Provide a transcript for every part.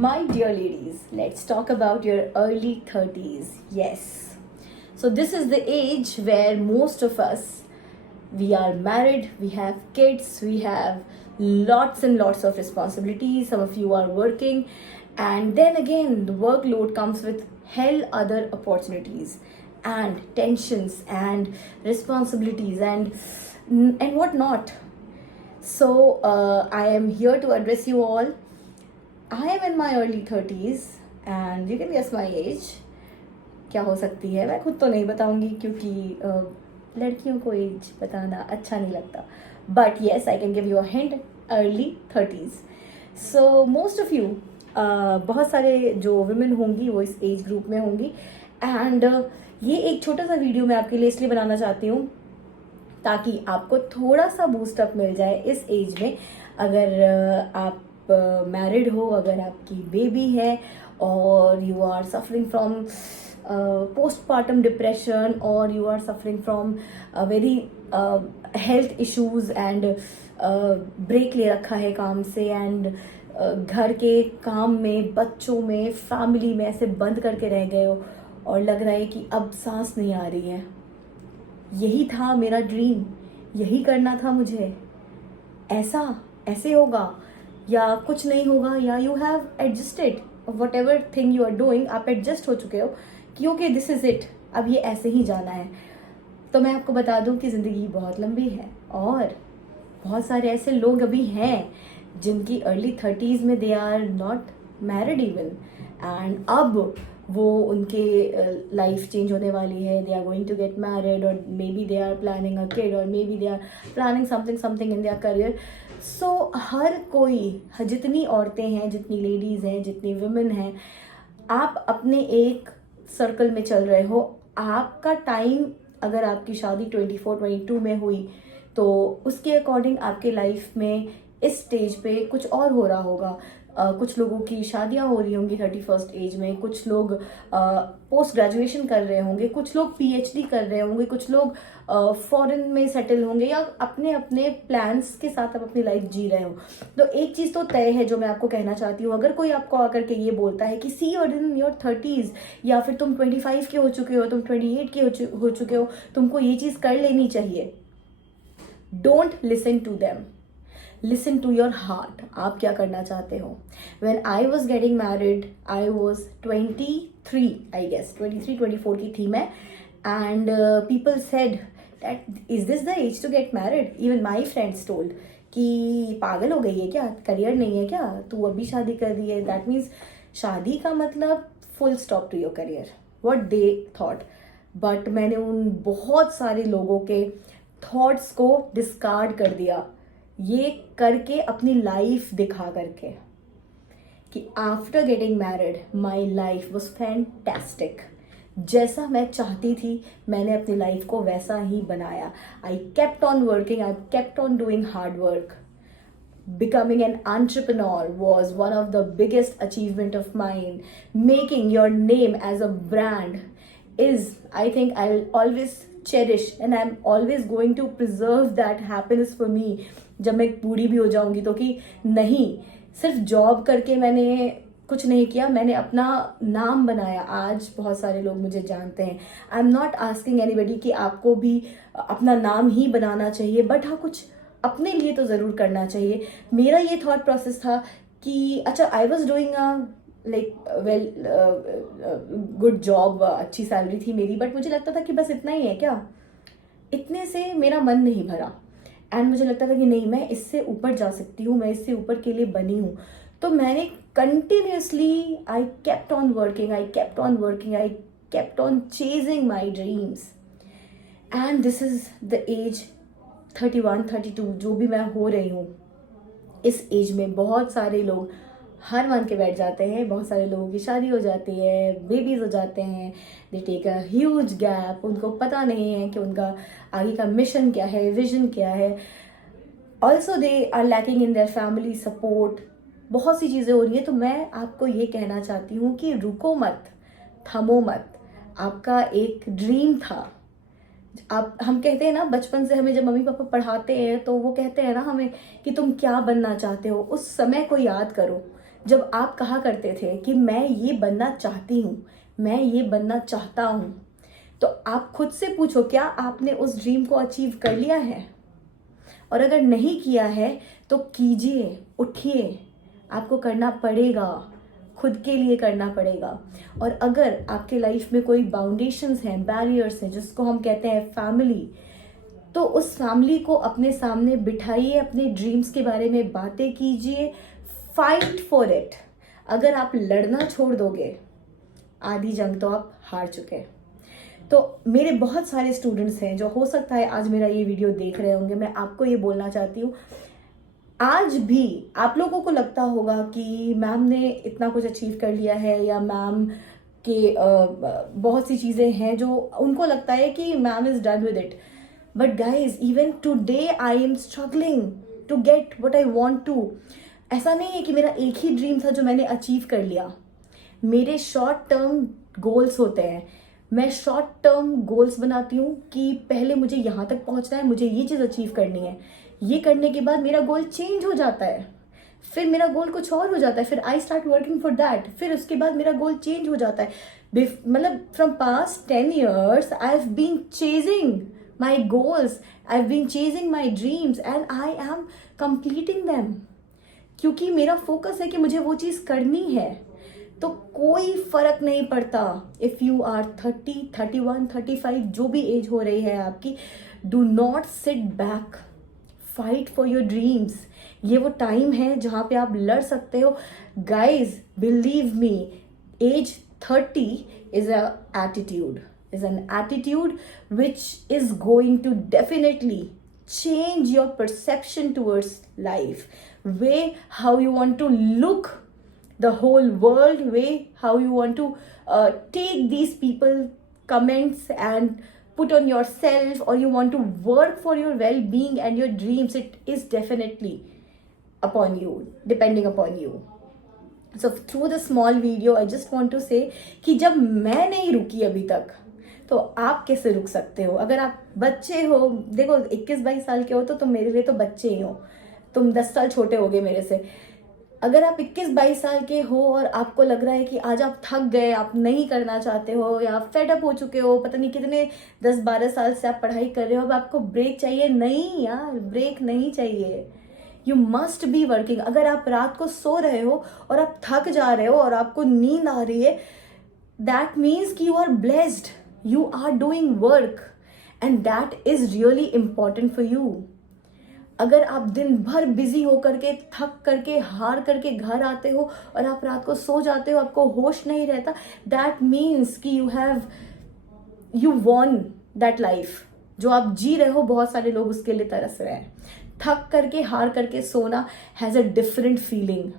My dear ladies, let's talk about your early 30s. Yes. So this is the age where most of us we are married, we have kids, we have lots and lots of responsibilities. Some of you are working, and then again the workload comes with hell other opportunities and tensions and responsibilities and whatnot. So I am here to address you all. I am in my early 30s and you can guess my age. क्या हो सकती है मैं खुद तो नहीं बताऊंगी क्योंकि लड़कियों को एज बताना अच्छा नहीं लगता. But yes I can give you a hint. Early 30s. So most of you बहुत सारे जो वुमेन होंगी वो इस एज ग्रुप में होंगी. एंड ये एक छोटा सा वीडियो मैं आपके लिए इसलिए बनाना चाहती हूँ ताकि आपको थोड़ा सा बूस्टअप मिल जाए इस एज में. अगर आप मैरिड हो, अगर आपकी बेबी है और you are suffering from postpartum depression or you are suffering from very health issues and break ले रखा है काम से एंड घर के काम में, बच्चों में, फैमिली में ऐसे बंद करके रह गए हो और लग रहा है कि अब सांस नहीं आ रही है. यही था मेरा ड्रीम, यही करना था मुझे, ऐसे होगा या कुछ नहीं होगा, या you have adjusted whatever thing you are doing. आप एडजस्ट हो चुके हो कि ओके दिस इज़ इट, अब ये ऐसे ही जाना है. तो मैं आपको बता दूं कि ज़िंदगी बहुत लंबी है और बहुत सारे ऐसे लोग अभी हैं जिनकी अर्ली 30s में they are not married even, and अब वो उनके लाइफ चेंज होने वाली है. They are going to get married और maybe they are planning a kid और maybe they are planning something in their career. So हर कोई, जितनी औरतें हैं, जितनी लेडीज़ हैं, जितनी वुमेन हैं, आप अपने एक सर्कल में चल रहे हो. आपका टाइम, अगर आपकी शादी 24-22 में हुई तो उसके अकॉर्डिंग आपके लाइफ में इस स्टेज पे कुछ और हो रहा होगा. कुछ लोगों की शादियां हो रही होंगी 31st एज में, कुछ लोग पोस्ट ग्रेजुएशन कर रहे होंगे, कुछ लोग PhD कर रहे होंगे, कुछ लोग फॉरेन में सेटल होंगे या अपने अपने प्लान्स के साथ आप अपनी लाइफ जी रहे हो. तो एक चीज़ तो तय है जो मैं आपको कहना चाहती हूँ. अगर कोई आपको आकर के ये बोलता है कि सी यूर इन योर 30s या फिर तुम 25 के हो चुके हो, तुम 28 के हो चुके हो, तुमको ये चीज़ कर लेनी चाहिए, don't listen to them, listen to your heart. आप क्या करना चाहते हो. When I was getting married I was 23 I guess, 23-24 की थी मैं. And people said that is this the age to get married. Even my friends told कि पागल हो गई है क्या, करियर नहीं है क्या, तू अभी शादी कर रही है, दैट मीन्स शादी का मतलब full stop to your career, what they thought. But मैंने उन बहुत सारे लोगों के थॉट्स को डिस्कार्ड कर दिया, ये करके अपनी लाइफ दिखा करके कि after getting married my life was fantastic. जैसा मैं चाहती थी मैंने अपनी लाइफ को वैसा ही बनाया. आई kept on working, I kept on doing hard work. Becoming an entrepreneur was one of the biggest achievement of mine. Making your name as a brand is, I think, I'll always cherish and I'm always going to preserve that happiness for me. जब मैं बूढ़ी भी हो जाऊंगी तो कि नहीं सिर्फ job करके मैंने कुछ नहीं किया, मैंने अपना नाम बनाया. आज बहुत सारे लोग मुझे जानते हैं. I am not asking anybody कि आपको भी अपना नाम ही बनाना चाहिए, बट हाँ कुछ अपने लिए तो ज़रूर करना चाहिए. मेरा ये थॉट प्रोसेस था कि अच्छा I was doing like good job, अच्छी सैलरी थी मेरी, बट मुझे लगता था कि बस इतना ही है क्या, इतने से मेरा मन नहीं भरा. एंड मुझे लगता था कि नहीं मैं इससे ऊपर जा सकती हूँ, मैं इससे ऊपर के लिए बनी हूँ. तो मैंने continuously I kept on working, I kept on working, I kept on chasing my dreams. And this is the age 31-32 जो भी मैं हो रही हूँ. इस एज में बहुत सारे लोग हार मान के बैठ जाते हैं, बहुत सारे लोगों की शादी हो जाती है, बेबीज हो जाते हैं, they take a huge gap. उनको पता नहीं है कि उनका आगे का मिशन क्या है, विजन क्या है. Also they are lacking in their family support. बहुत सी चीज़ें हो रही है. तो मैं आपको ये कहना चाहती हूँ कि रुको मत, थमो मत. आपका एक ड्रीम था. आप हम कहते हैं ना बचपन से हमें जब मम्मी पापा पढ़ाते हैं तो वो कहते हैं ना हमें कि तुम क्या बनना चाहते हो. उस समय को याद करो जब आप कहा करते थे कि मैं ये बनना चाहती हूँ, मैं ये बनना चाहता हूँ, तो आप खुद से पूछो क्या आपने उस ड्रीम को अचीव कर लिया है? और अगर नहीं किया है तो कीजिए, उठिए, आपको करना पड़ेगा, खुद के लिए करना पड़ेगा। और अगर आपके लाइफ में कोई बाउंडेशंस हैं, बैरियर्स हैं, जिसको हम कहते हैं फैमिली, तो उस फैमिली को अपने सामने बिठाइए, अपने ड्रीम्स के बारे में बातें कीजिए, फाइट फॉर इट। अगर आप लड़ना छोड़ दोगे, आधी जंग तो आप हार चुके हैं। तो मेरे बहुत सारे स्टूडेंट्स हैं जो हो सकता है आज मेरा ये वीडियो देख रहे होंगे। मैं आपको ये बोलना चाहती हूँ, आज भी आप लोगों को लगता होगा कि मैम ने इतना कुछ अचीव कर लिया है, या मैम के बहुत सी चीज़ें हैं जो उनको लगता है कि ma'am is done with it. But guys, even today I am struggling to get what I want to. ऐसा नहीं है कि मेरा एक ही ड्रीम था जो मैंने अचीव कर लिया। मेरे शॉर्ट टर्म गोल्स होते हैं। मैं शॉर्ट टर्म गोल्स बनाती हूँ कि पहले मुझे यहाँ तक पहुँचना है, मुझे ये चीज़ अचीव करनी है। ये करने के बाद मेरा गोल चेंज हो जाता है, फिर मेरा गोल कुछ और हो जाता है, फिर I start working for that, फिर उसके बाद मेरा गोल चेंज हो जाता है। मतलब from past 10 years I have been chasing my goals, I have been chasing my dreams and I am completing them, क्योंकि मेरा फोकस है कि मुझे वो चीज़ करनी है। तो कोई फर्क नहीं पड़ता इफ़ यू आर 30, 31, 35, जो भी एज हो रही है आपकी। Do not sit back, fight for your dreams. ये वो टाइम है जहाँ पे आप लड़ सकते हो। Guys, believe me, age 30 is a attitude, is an attitude which is going to definitely change your perception towards life, way how you want to look the whole world, way how you want to take these people comments and put on yourself, or you want to work for your well-being and your dreams. It is definitely upon you, depending upon you. So through the small video I just want to say कि जब मैं नहीं रुकी अभी तक, तो आप कैसे रुक सकते हो? अगर आप बच्चे हो, देखो 21-22 साल के हो तो तुम मेरे लिए तो बच्चे ही हो, तुम 10 साल छोटे होगे मेरे से। अगर आप 21-22 साल के हो और आपको लग रहा है कि आज आप थक गए, आप नहीं करना चाहते हो, या आप फेड अप हो चुके हो, पता नहीं कितने 10-12 साल से आप पढ़ाई कर रहे हो, अब आपको ब्रेक चाहिए, नहीं यार, ब्रेक नहीं चाहिए। You must be working. अगर आप रात को सो रहे हो और आप थक जा रहे हो और आपको नींद आ रही है, दैट मीन्स कि you are blessed, you are doing work and that is really important for you. अगर आप दिन भर बिजी होकर के, थक करके, हार करके घर आते हो और आप रात को सो जाते हो, आपको होश नहीं रहता, that means कि you won that life। जो आप जी रहे हो, बहुत सारे लोग उसके लिए तरस रहे हैं। थक करके, हार करके सोना हैज़ अ डिफरेंट फीलिंग।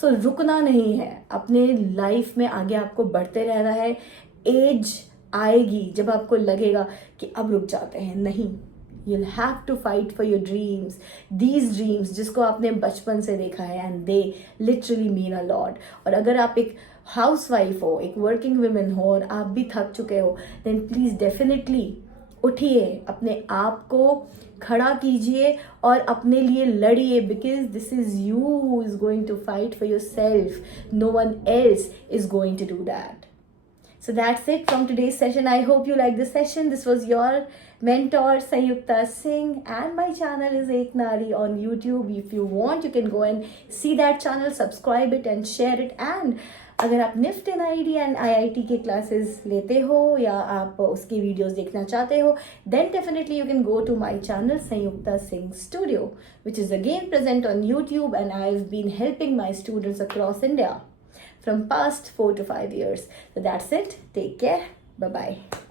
सो रुकना नहीं है, अपने लाइफ में आगे आपको बढ़ते रहना है। एज आएगी जब आपको लगेगा कि अब रुक जाते हैं, नहीं, you'll have to fight for your dreams, these dreams जिसको आपने बचपन से देखा है, and they literally mean a lot। और अगर आप एक हाउसवाइफ हो, एक वर्किंग वुमेन हो और आप भी थक चुके हो, then please definitely उठिए, अपने आप को खड़ा कीजिए और अपने लिए लड़िए, because this is you who is going to fight for yourself, no one else is going to do that। So that's it from today's session. I hope you like this session. This was your mentor Sanyukta Singh and my channel is Ek Nari on YouTube. If you want, you can go and see that channel, subscribe it and share it. And अगर आप NIFT NID and IIT के classes लेते हो या आप उसकी videos देखना चाहते हो, then definitely you can go to my channel Sanyukta Singh Studio, which is again present on YouTube, and I've been helping my students across India from past 4 to 5 years. So that's it. Take care. Bye-bye.